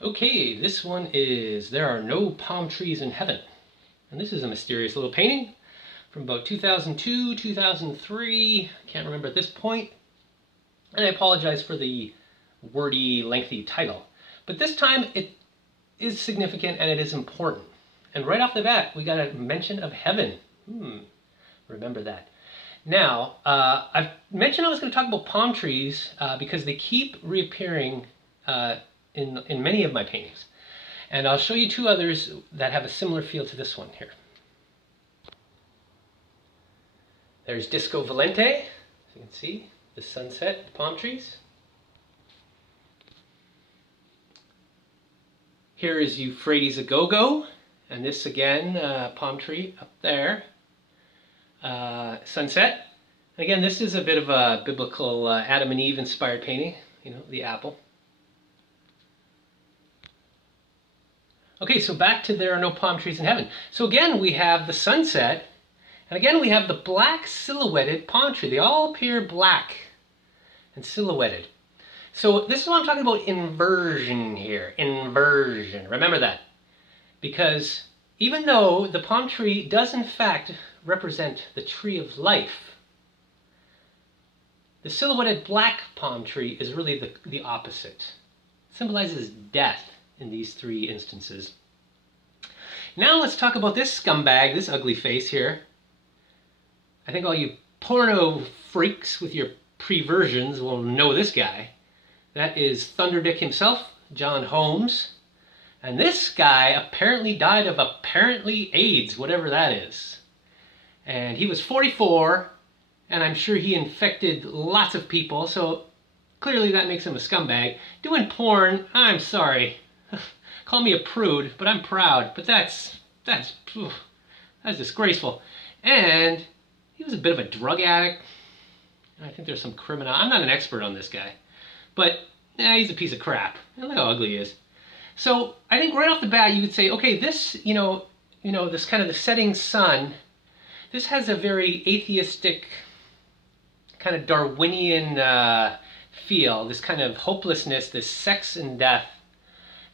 Okay, this one is There Are No Palm Trees in Heaven. And this is a mysterious little painting from about 2002, 2003. Can't remember at this point. And I apologize for the wordy, lengthy title. But this time it is significant and it is important. And right off the bat, we got a mention of heaven. Remember that. Now, I've mentioned I was going to talk about palm trees because they keep reappearing in many of my paintings. And I'll show you two others that have a similar feel to this one here. There's Disco Volente, as you can see, the sunset, the palm trees. Here is Euphrates a Go-Go, and this again, palm tree up there, sunset. And again, this is a bit of a biblical Adam and Eve inspired painting, you know, the apple. Okay, so back to There Are No Palm Trees in Heaven. So again, we have the sunset, and again, we have the black silhouetted palm tree. They all appear black and silhouetted. So this is what I'm talking about, inversion here. Inversion. Remember that. Because even though the palm tree does in fact represent the tree of life, the silhouetted black palm tree is really the opposite. It symbolizes death in these three instances. Now let's talk about this scumbag, this ugly face here. I think all you porno freaks with your preversions will know this guy. That is Thunderdick himself, John Holmes. And this guy apparently died of apparently AIDS, whatever that is. And he was 44, and I'm sure he infected lots of people, so clearly that makes him a scumbag. Doing porn, I'm sorry. Call me a prude, but I'm proud. But that's disgraceful. And he was a bit of a drug addict. I think there's some criminal. I'm not an expert on this guy, but he's a piece of crap. And look how ugly he is. So I think right off the bat you would say, okay, this, this kind of the setting sun, this has a very atheistic, kind of Darwinian feel. This kind of hopelessness, this sex and death,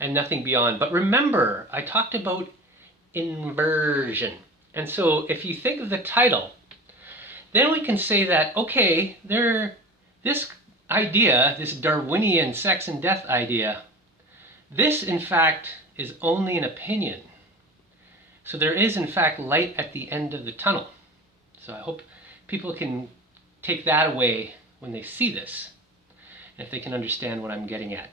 and nothing beyond. But remember, I talked about inversion. And so if you think of the title, then we can say that, okay, this idea, this Darwinian sex and death idea, this in fact is only an opinion. So there is in fact light at the end of the tunnel. So I hope people can take that away when they see this, and if they can understand what I'm getting at.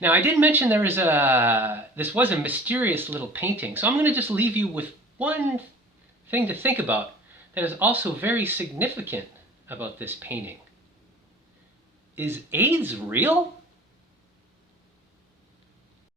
Now, I did mention this was a mysterious little painting, so I'm going to just leave you with one thing to think about that is also very significant about this painting. Is AIDS real?